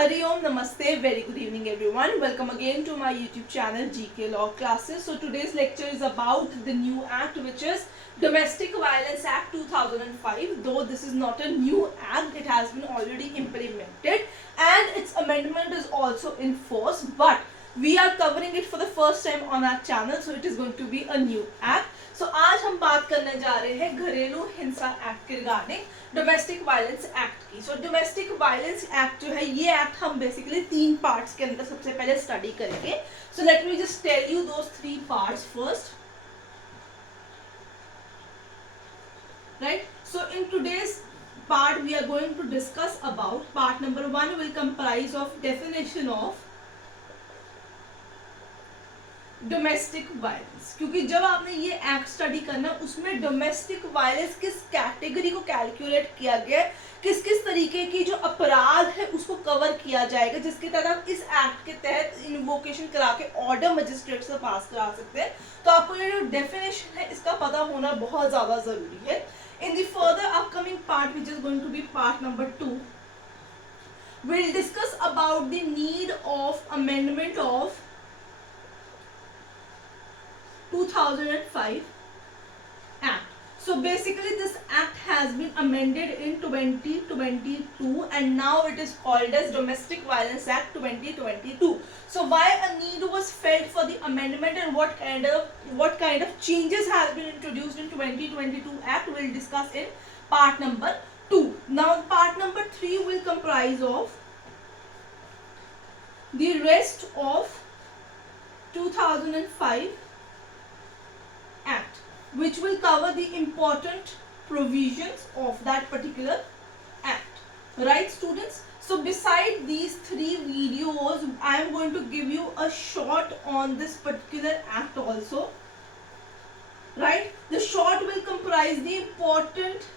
Hari Om, Namaste, very good evening everyone. Welcome again to my YouTube channel GK Law Classes. So today's lecture is about the new act, which is Domestic Violence Act 2005. Though this is not a new act, it has been already implemented and its amendment is also in force, but we are covering it for the first time on our channel, so it is going to be a new act. So आज हम बात करने जा रहे हैं घरेलू हिंसा act के रिगार्डिंग डोमेस्टिक वायलेंस एक्ट की. सो डोमेस्टिक वायलेंस एक्ट जो है, ये एक्ट हम बेसिकली 3 पार्ट्स के अंदर सबसे पहले स्टडी करेंगे. So let me just tell you those 3 parts first. Right, so in today's part we are going to discuss about part number 1 will comprise of definition of domestic violence. क्योंकि जब आपने ये act study करना, उसमें domestic violence किस category को calculate किया गया, किस किस तरीके की जो अपराध है उसको कवर किया जाएगा, जिसके तहत आप इस एक्ट के तहत इन्वोकेशन करा के ऑर्डर मजिस्ट्रेट से पास करा सकते हैं. तो आपको ये जो डेफिनेशन है इसका पता होना बहुत ज़्यादा ज़रूरी है. In the further upcoming part, which is going to be part number 2, we'll discuss about the need of amendment of 2005 Act. So basically this act has been amended in 2022 and now it is called as Domestic Violence Act 2022. So why a need was felt for the amendment and what kind of changes has been introduced in 2022 Act, we'll discuss in part number 2. Now part number 3 will comprise of the rest of 2005 Act, which will cover the important provisions of that particular act. Right, students? So beside these 3 videos, I am going to give you a short on this particular act also. Right? The short will comprise the important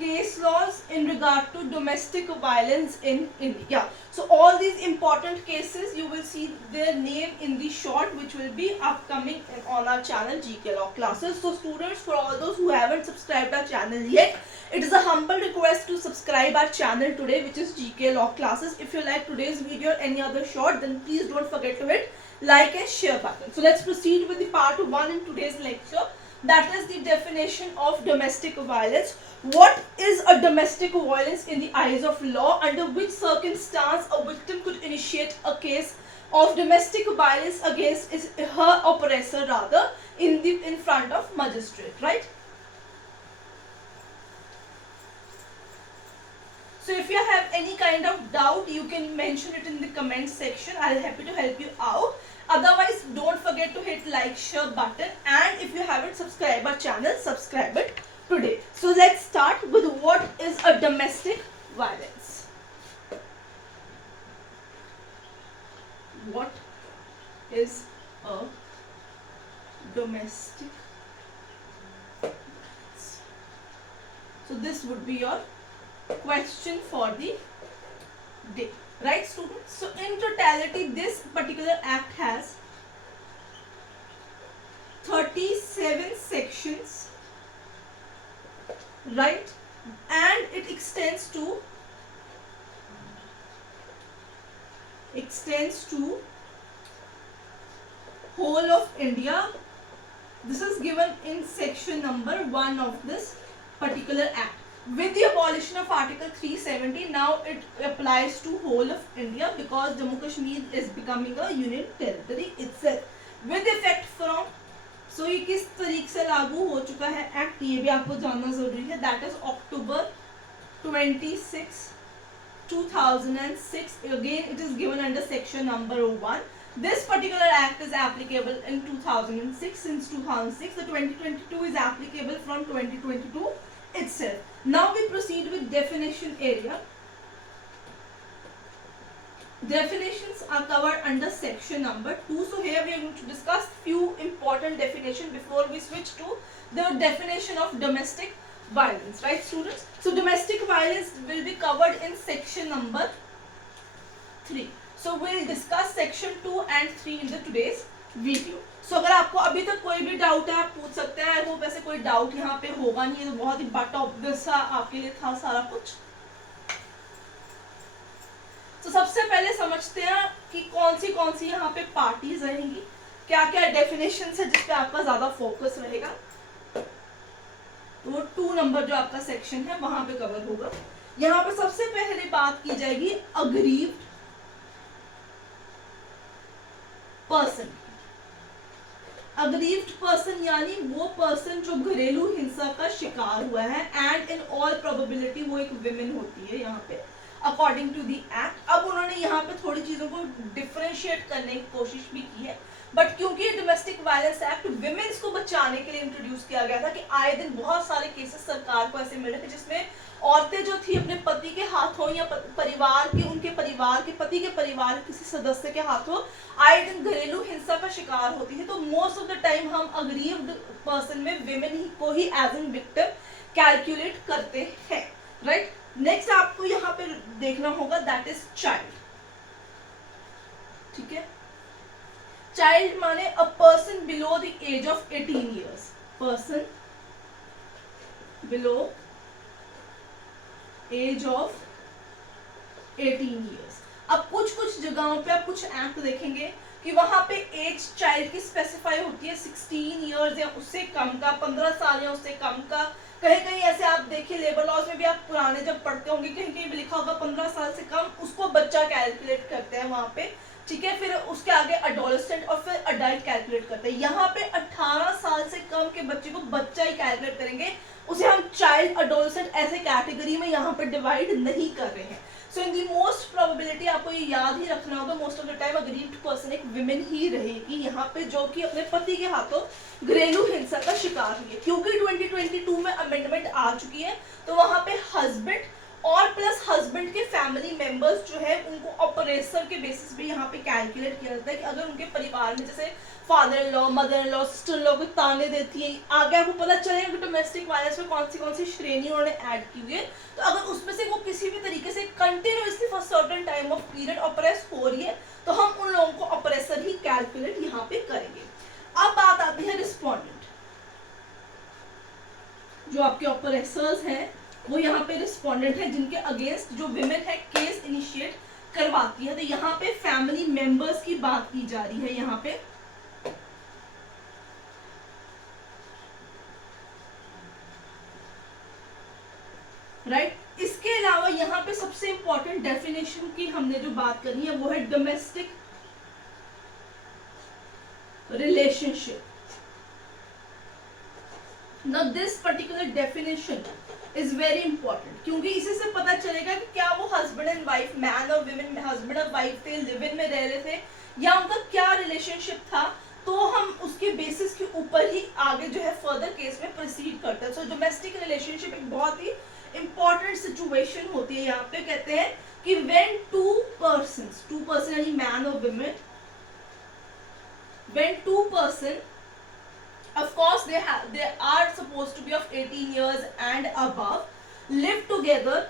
case laws in regard to domestic violence in India. So all these important cases, you will see their name in the short, which will be upcoming on our channel GK Law Classes. So students, for all those who haven't subscribed our channel yet, it is a humble request to subscribe our channel today, which is GK Law Classes. If you like today's video or any other short, then please don't forget to hit like and share button. So let's proceed with the part 1 in today's lecture. That is the definition of domestic violence. What is a domestic violence in the eyes of law? Under which circumstance a victim could initiate a case of domestic violence against her oppressor, rather, in front of magistrate, right? So if you have any kind of doubt, you can mention it in the comment section. I'll be happy to help you out. Otherwise, don't forget to hit like, share button, and if you haven't subscribed our channel, subscribe it today. So let's start with what is a domestic violence. What is a domestic violence? So this would be your question for the day. Right, students? So in totality, this particular act has 37 sections, right, and it extends to whole of India. This is given in section number 1 of this particular act. With the abolition of Article 370, now it applies to whole of India because Jammu Kashmir is becoming a union territory itself. With effect from, so ये किस तारीख से लागू हो चुका है act, ये भी आपको जानना जरूरी है. That is October 26, 2006. Again, it is given under section number 1. This particular act is applicable in 2006. Since 2006, the 2022 is applicable from 2022 itself. Now we proceed with definition area. Definitions are covered under section number 2. So here we are going to discuss few important definitions before we switch to the definition of domestic violence. Right, students? So domestic violence will be covered in section number 3. So we'll discuss section 2 and 3 in the today's video. सो अगर आपको अभी तक कोई भी doubt है आप पूछ सकते हैं. आई होप ऐसे कोई डाउट यहाँ पे होगा नहीं. तो बहुत ही बट ऑब्वियस सा आपके लिए था सारा कुछ. तो सबसे पहले समझते हैं कि कौन सी यहाँ पे पार्टीज रहेंगी, क्या क्या डेफिनेशन है जिसपे आपका ज्यादा फोकस रहेगा। तो 2 नंबर जो आपका सेक्शन है वहां पे कवर होगा। यहाँ पर सबसे पहले बात की जाएगी अग्रीव्ड पर्सन। अग्रीव्ड पर्सन यानी वो पर्सन जो घरेलू हिंसा का शिकार हुआ है, एंड इन ऑल प्रोबेबिलिटी वो एक विमेन होती है यहाँ पे अकॉर्डिंग टू दी एक्ट। अब उन्होंने यहाँ पे थोड़ी चीजों को डिफरेंशिएट करने की कोशिश भी की है, बट क्योंकि डोमेस्टिक वायलेंस एक्ट विमेन्स को बचाने के लिए इंट्रोड्यूस किया गया था कि आए दिन बहुत सारे केसेस सरकार को ऐसे मिले थे जिसमें औरतें जो थी अपने पति के हाथों या परिवार के, उनके परिवार के, पति के परिवार किसी सदस्य के हाथों आए दिन घरेलू हिंसा का शिकार होती है। तो मोस्ट ऑफ द टाइम हम अग्रीव्ड पर्सन में विमेन ही को ही एज एन विक्टिम कैलकुलेट करते हैं, राइट। नेक्स्ट आपको यहाँ पे देखना होगा दैट इज चाइल्ड, ठीक है। चाइल्ड माने a person below the age of 18 years, person below age of 18 years. अब कुछ जगहों पे आप कुछ एक्ट देखेंगे कि वहां पे एज चाइल्ड की स्पेसिफाई होती है 16 ईयर्स या उससे कम का, 15 साल या उससे कम का। कहीं ऐसे आप देखिए लेबर लॉज में भी आप पुराने जब पढ़ते होंगे कहीं भी लिखा होगा 15 साल से कम, उसको बच्चा कैलकुलेट करते हैं वहां पे, ठीक है। फिर उसके आगे अडोलेसेंट और फिर अडल्ट कैलकुलेट करते हैं। यहाँ पे 18 साल से कम के बच्चे को बच्चा ही कैलकुलेट करेंगे, उसे हम चाइल्ड अडोलेसेंट ऐसे कैटेगरी में यहाँ पे डिवाइड नहीं कर रहे हैं। सो इन दी मोस्ट प्रोबेबिलिटी आपको ये याद ही रखना होगा, most of the time aggrieved person एक विमेन ही रहेगी यहाँ पे, जो कि अपने पति के हाथों घरेलू हिंसा का शिकार हुई है। क्योंकि 2022 में अमेंडमेंट आ चुकी है, तो वहां पे हस्बैंड और प्लस हस्बैंड के फैमिली मेंबर्स जो है उनको ऑपरेशन के बेसिस पे यहाँ पे कैलकुलेट किया जाता है कि अगर उनके परिवार में जैसे father in law, mother in law, sister in law को ताने देती है, आगे आपको पता चलेगा कि डोमेस्टिक वायलेंस में कौन सी श्रेणी उन्होंने ऐड की हुई है। तो अगर उसमें से वो किसी भी तरीके से continuously for certain time of period oppress हो रही है, तो हम उन लोगों को ऑपरेसर ही कैलकुलेट यहाँ पे करेंगे। अब बात आती है रिस्पोंडेंट, जो आपके ऑपरेसर्स हैं वो यहाँ पे रिस्पोंडेंट है, जिनके अगेंस्ट जो विमेन है केस इनिशिएट करवाती है। तो यहाँ पे फैमिली मेंबर्स की बात की जा रही है यहाँ पे, राइट। इसके अलावा यहाँ पे सबसे इंपॉर्टेंट डेफिनेशन की हमने जो बात करनी है वो है domestic relationship. Now this particular definition is very important, क्योंकि इसी से पता चलेगा कि क्या वो हस्बैंड एंड वाइफ, मैन और विमेन, हस्बैंड और वाइफ थे, लिव इन में रह रहे थे, या उनका क्या रिलेशनशिप था। तो हम उसके बेसिस के ऊपर ही आगे जो है फर्दर केस में प्रोसीड करते हैं। सो डोमेस्टिक रिलेशनशिप एक बहुत ही इंपॉर्टेंट सिचुएशन होती है। यहाँ पे कहते हैं कि when two person यानी मैन और women, when two person, of course they are supposed to be of 18 years and above, live together,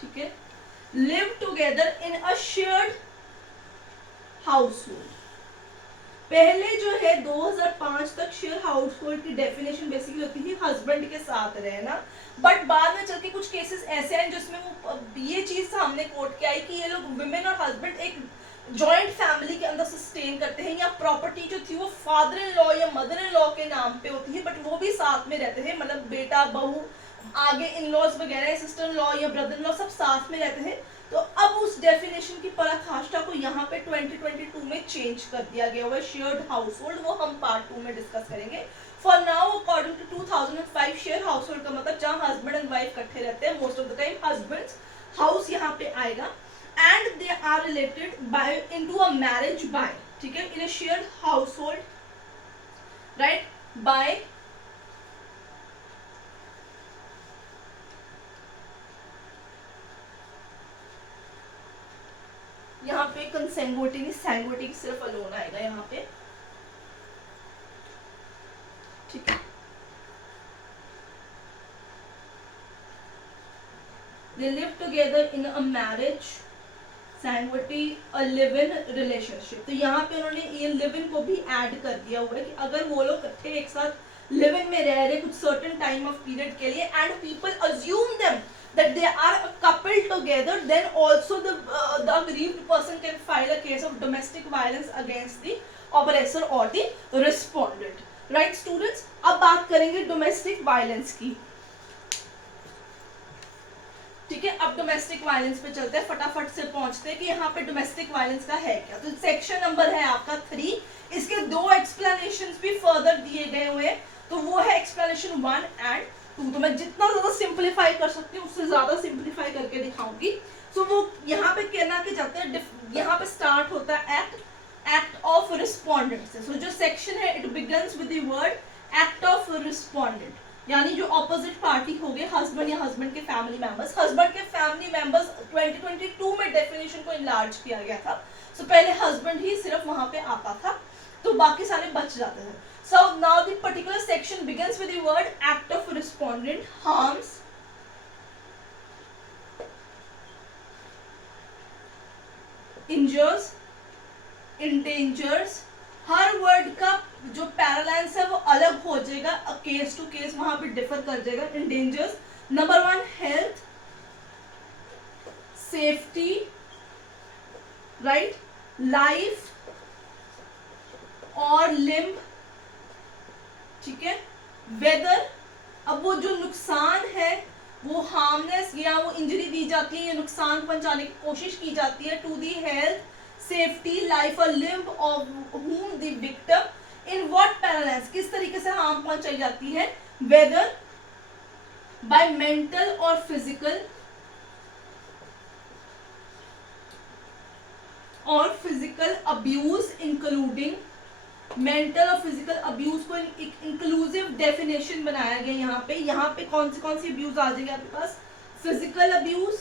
ठीक है, live together in a shared household। पहले जो है 2005 तक शेयर हाउस होल्ड की डेफिनेशन बेसिकली होती थी हस्बैंड के साथ रहना, बट बाद में चल के कुछ केसेस ऐसे हैं जिसमें वो ये चीज सामने कोर्ट के आई कि ये लोग विमेन और हस्बैंड एक जॉइंट फैमिली के अंदर सस्टेन करते हैं, या प्रॉपर्टी जो थी वो फादर इन लॉ या मदर इन लॉ के नाम पे होती है, बट वो भी साथ में रहते थे, मतलब बेटा बहू आगे इन लॉज वगैरह, सिस्टर इन लॉ या ब्रदर इन लॉ सब साथ में रहते हैं। तो अब उस डेफिनेशन की पराकाष्ठा को यहाँ पे 2022 में चेंज कर दिया गया हुआ है, शेयर्ड हाउस होल्ड, वो हम पार्ट 2 में डिस्कस करेंगे। For now according to 2005 share household का मतलब जहाँ हस्बैंड एंड वाइफ इकट्ठे रहते हैं, most of the time husband's house यहाँ पे आएगा, and they are related by into a marriage by, ठीक है, in a shared household, right, by यहाँ पे कंसेंगुइटी नहीं, सैंगुइटी सिर्फ अलोन आएगा यहाँ पे, ठीक है। They live together in a marriage, सैंगुइटी, a live-in relationship। तो यहाँ पे उन्होंने ये live-in को भी ऐड कर दिया हुआ है कि अगर वो लोग इकट्ठे एक साथ live-in में रह रहे कुछ certain time of period के लिए, and people assume them that they are a couple together, then also the aggrieved person can file a case of domestic violence against the oppressor or the respondent. Right students, अब बात करेंगे domestic violence की. ठीक है, अब domestic violence पे चलते हैं, फटाफट से पहुंचते हैं कि यहाँ पे डोमेस्टिक वायलेंस का है क्या. तो सेक्शन नंबर है आपका 3. इसके 2 एक्सप्लेनेशंस भी फर्दर दिए गए हुए हैं, तो वो है एक्सप्लेनेशन 1 एंड 2. तो मैं जितना ज्यादा सिंप्लीफाई कर सकती हूँ उससे ज्यादा सिंप्लीफाई करके दिखाऊंगी. सो वो यहाँ पे कहना के जाते हैं, यहाँ पे स्टार्ट होता है एक्ट ऑफ रिस्पोंडेंट से. सो जो सेक्शन है it begins with the word act of respondent, यानी जो ऑपोजिट पार्टी हो गए, हस्बैंड या हस्बैंड के फैमिली मेंबर्स. हस्बैंड के फैमिली मेंबर्स 2022 में डेफिनेशन को इनलार्ज किया गया था. सो पहले हस्बैंड ही सिर्फ वहां पे आता था, तो बाकी सारे बच जाते थे. So now the particular section begins with the word act of respondent harms, injures, endangers. हर वर्ड का जो पैरालाइंस है वो अलग हो जाएगा, केस टू केस वहां पे डिफर कर जाएगा. Endangers number 1 health, safety, right, life और लिम्ब. ठीक है, वेदर, अब वो जो नुकसान है वो हार्मनेस या वो इंजरी दी जाती है या नुकसान पहुंचाने की कोशिश की जाती है to the health, safety, life और limb of whom the victim, in what paralysis, किस तरीके से हार्म पहुंचाई जाती है, वेदर बाय मेंटल और फिजिकल अब्यूज, इंक्लूडिंग मेंटल और फिजिकल अब्यूज को एक इंक्लूसिव डेफिनेशन बनाया गया यहाँ पे कौन सी अब्यूज आ जाएगी आपके पास, physical abuse,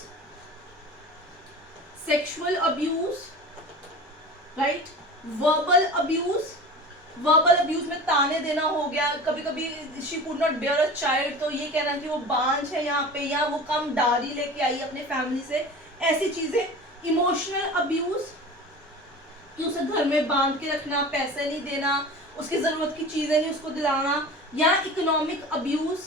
sexual abuse, right, verbal abuse में ताने देना हो गया. कभी कभी she could not bear a child, तो ये कहना कि वो बांझ है यहाँ पे, या वो कम डारी लेके आई अपने फैमिली से, ऐसी चीजें. इमोशनल अब्यूज, कि उसे घर में बांध के रखना, पैसे नहीं देना, उसकी जरूरत की चीजें नहीं उसको दिलाना. या इकोनॉमिक अब्यूज,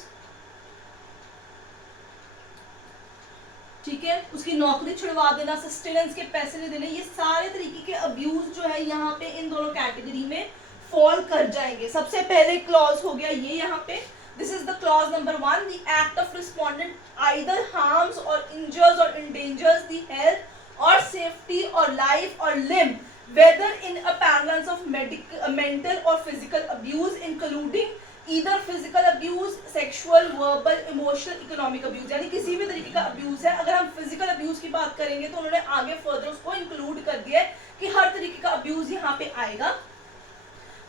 ठीक है, उसकी नौकरी छुड़वा देना, सस्टेनेंस के पैसे नहीं देने. ये सारे तरीके के अब्यूज जो है यहाँ पे इन दोनों कैटेगरी में फॉल कर जाएंगे. सबसे पहले क्लॉज हो गया ये यहाँ पे, this is the clause number 1, the act of respondent either harms और इंजर्स और इंडेंजर्स द हेल्थ और सेफ्टी और लाइफ और limb, whether in a parallels of mental or physical abuse including either physical abuse, sexual, verbal, emotional, economic abuse. यानी किसी भी तरीके का abuse है. अगर हम physical abuse की बात करेंगे तो उन्होंने आगे further उसको include कर दिया है कि हर तरीके का abuse यहाँ पे आएगा.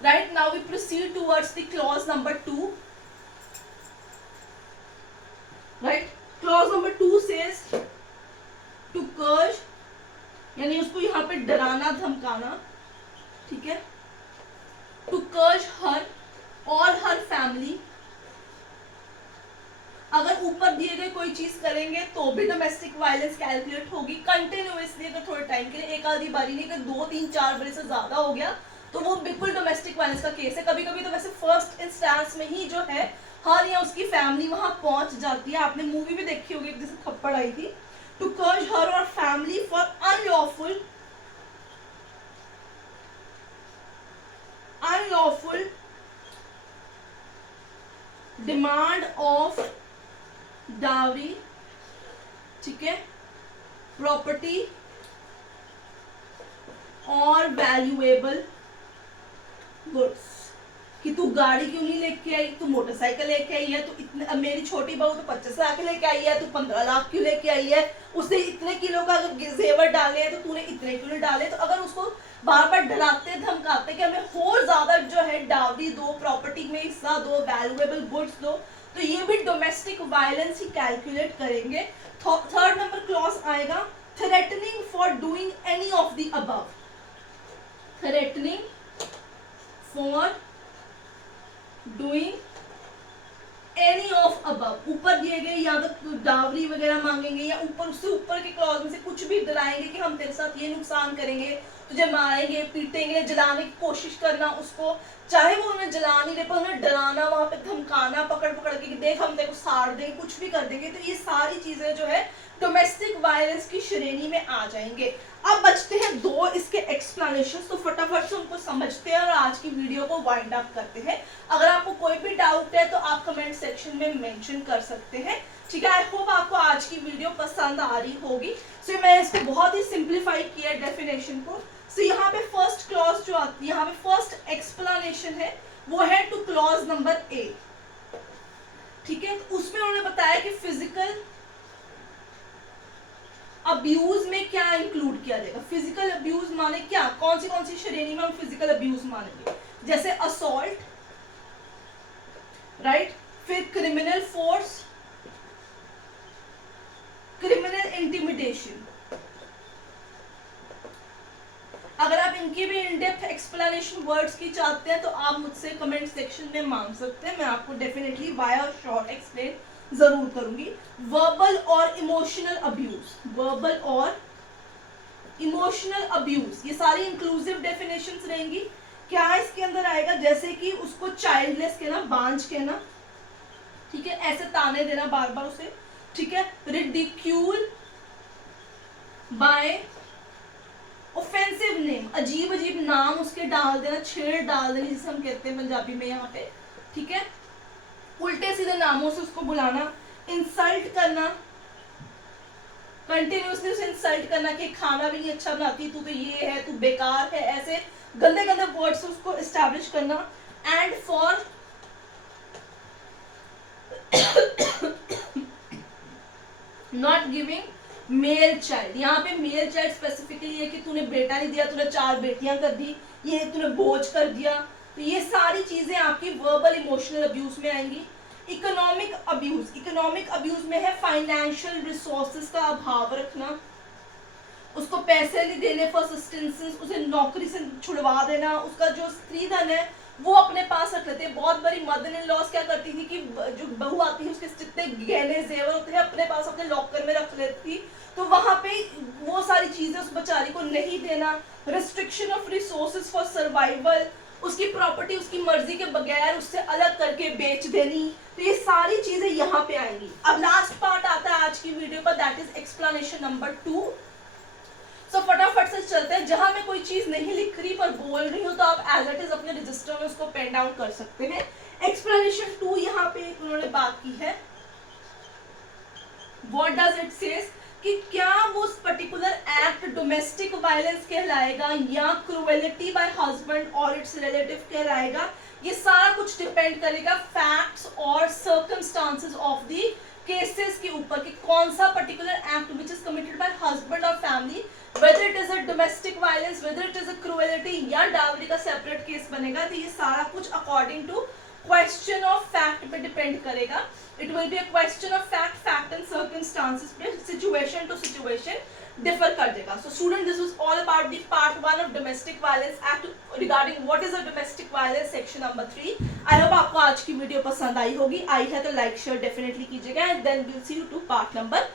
Right, now we proceed towards the clause number 2. Right, clause number 2 says to curse, यानी उसको यहाँ पे डराना धमकाना. ठीक है, टू कर्ज हर और हर फैमिली. अगर ऊपर दिए गए कोई चीज करेंगे तो भी डोमेस्टिक वायलेंस कैलकुलेट होगी कंटिन्यूअसली. अगर थोड़े टाइम के लिए, एक आधी बारी नहीं, अगर 2, 3, 4 बारी से ज्यादा हो गया तो वो बिल्कुल डोमेस्टिक वायलेंस का केस है. कभी कभी तो वैसे फर्स्ट इंस्टेंस में ही जो है हर या उसकी फैमिली वहां पहुंच जाती है. आपने मूवी भी देखी होगी जैसे थप्पड़ आई थी. To curse her or family for unlawful demand of dowry, ठीक है, प्रॉपर्टी और वैल्यूएबल गुड्स. कि तू गाड़ी क्यों नहीं लेके आई, तू मोटरसाइकिल लेके आई है, तू इतने, अब मेरी छोटी बहू तो 25 लाख लेके आई है, तू 15 लाख क्यों लेके आई है, उसने इतने किलो का जेवर डाले हैं तो तूने इतने किलो डाले. तो अगर उसको बार बार डराते धमकाते कि हमें और ज्यादा जो है डावरी दो, प्रॉपर्टी में हिस्सा दो, वैल्यूएबल गुड्स दो, तो ये भी डोमेस्टिक वायलेंस ही कैलकुलेट करेंगे. थर्ड नंबर क्लॉज आएगा threatening for doing any of the above. Threatening for doing any of above, ऊपर दिए गए या तो डावरी वगैरह मांगेंगे या ऊपर उससे ऊपर के क्लॉज में से कुछ भी डराएंगे कि हम तेरे साथ ये नुकसान करेंगे, तुझे मारेंगे, पीटेंगे, जलाने की कोशिश करना उसको, चाहे वो उन्हें जला नहीं दे पर उन्हें डराना, वहां पे धमकाना, पकड़ पकड़ के देख हम तेरे को साड़ देंगे, कुछ भी कर देंगे. तो ये सारी चीजें जो है डोमेस्टिक वायलेंस की श्रेणी में आ जाएंगे। अब बचते हैं दो इसके एक्सप्लेनेशन, तो फटाफट से उनको समझते हैं और आज की वीडियो को वाइंड अप करते हैं। अगर आपको कोई भी डाउट है तो आप कमेंट सेक्शन में मेंशन कर सकते हैं, ठीक है। आई होप आपको आज की वीडियो पसंद आ रही होगी। सो मैं इसको बहुत ही सिंप्लीफाई किया डेफिनेशन को। सो यहाँ पे फर्स्ट क्लॉज जो आती है, यहाँ पे फर्स्ट एक्सप्लेनेशन है वो है टू क्लॉज नंबर ए, ठीक है। तो उसमें उन्होंने बताया कि फिजिकल अब्यूज में क्या इंक्लूड किया जाएगा। फिजिकल अब्यूज माने क्या, कौन सी श्रेणी में हम फिजिकल अब्यूज मानेंगे, जैसे असॉल्ट, राइट, फिर क्रिमिनल फोर्स, क्रिमिनल इंटिमिडेशन। अगर आप इनकी भी इन डेप्थ एक्सप्लेनेशन वर्ड्स की चाहते हैं तो आप मुझसे कमेंट सेक्शन में मांग सकते हैं, मैं आपको डेफिनेटली वाया और शॉर्ट एक्सप्लेन जरूर करूंगी। वर्बल और इमोशनल अब्यूज, वर्बल और इमोशनल अब्यूज, ये सारी इंक्लूसिव डेफिनेशंस रहेंगी। क्या इसके अंदर आएगा, जैसे कि उसको चाइल्डलेस कहना, बांझ कहना, ठीक है, ऐसे ताने देना बार बार उसे, ठीक है। रिडिक्यूल बाय ऑफेंसिव नेम, अजीब अजीब नाम उसके डाल देना, छेड़ डाल देना जिसे हम कहते हैं पंजाबी में यहाँ पे, ठीक है। उल्टे सीधे नामों से उसको बुलाना, इंसल्ट करना, कंटिन्यूसली उसे इंसल्ट करना कि खाना भी नहीं अच्छा बनाती, तू तो ये है, तू बेकार है, ऐसे गंदे गंदे वर्ड से उसको एस्टैब्लिश करना। And for not giving male child, यहाँ पे मेल चाइल्ड स्पेसिफिकली है कि तूने बेटा नहीं दिया, तूने 4 बेटियां कर दी, ये तूने बोझ कर दिया, तो ये सारी चीजें आपकी वर्बल इमोशनल अब्यूज में आएंगी। इकोनॉमिक अब्यूज, इकोनॉमिक अब्यूज में है फाइनेंशियल रिसोर्सेज का अभाव रखना, उसको पैसे नहीं देने फॉर सस्टेंसेस, उसे नौकरी से छुड़वा देना, उसका जो स्त्री धन है वो अपने पास रख लेते हैं। बहुत बड़ी मदर इन लॉज क्या करती थी कि जो बहू आती है उसके जितने गहने जेवर होते हैं अपने पास अपने लॉकर में रख लेती थी, तो वहां पे वो सारी चीजें उस बेचारी को नहीं देना। Restriction of resources for survival, उसकी प्रॉपर्टी उसकी मर्जी के बगैर उससे अलग करके बेच देनी, तो ये सारी चीजें यहाँ पे आएंगी। अब लास्ट पार्ट आता है आज की वीडियो का, दैट इज एक्सप्लेनेशन नंबर 2। सो फटाफट से चलते हैं, जहां मैं कोई चीज नहीं लिख रही पर बोल रही हूँ तो आप एज इट इज अपने रजिस्टर में उसको पेन डाउन कर सकते हैं। एक्सप्लेनेशन 2 यहाँ पे उन्होंने बात की है, व्हाट डज इट सेज, कि क्या वो पर्टिकुलर एक्ट डोमेस्टिक वायलेंस कहलाएगा या क्रूएलिटी बाय हस्बैंड और इट्स रिलेटिव कहलाएगा। ये सारा कुछ डिपेंड करेगा फैक्ट्स और सर्कमस्टांसेस ऑफ द केसेस के ऊपर, कि कौन सा particular act which is committed by husband और family, whether it is a domestic violence, whether it is a cruelty या डावरी का सेपरेट केस बनेगा, तो ये सारा कुछ according to question of fact पे डिपेंड करेगा। It will be a question of fact, fact and circumstances पे सिचुएशन टू सिचुएशन डिफर कर देगा। So student, this was all about the part 1 of domestic violence act regarding what is a domestic violence section number 3। I hope आपको आज की video पसंद आई होगी, आई है तो लाइक शेयर डेफिनेटली कीजिएगा, and then will see you to part number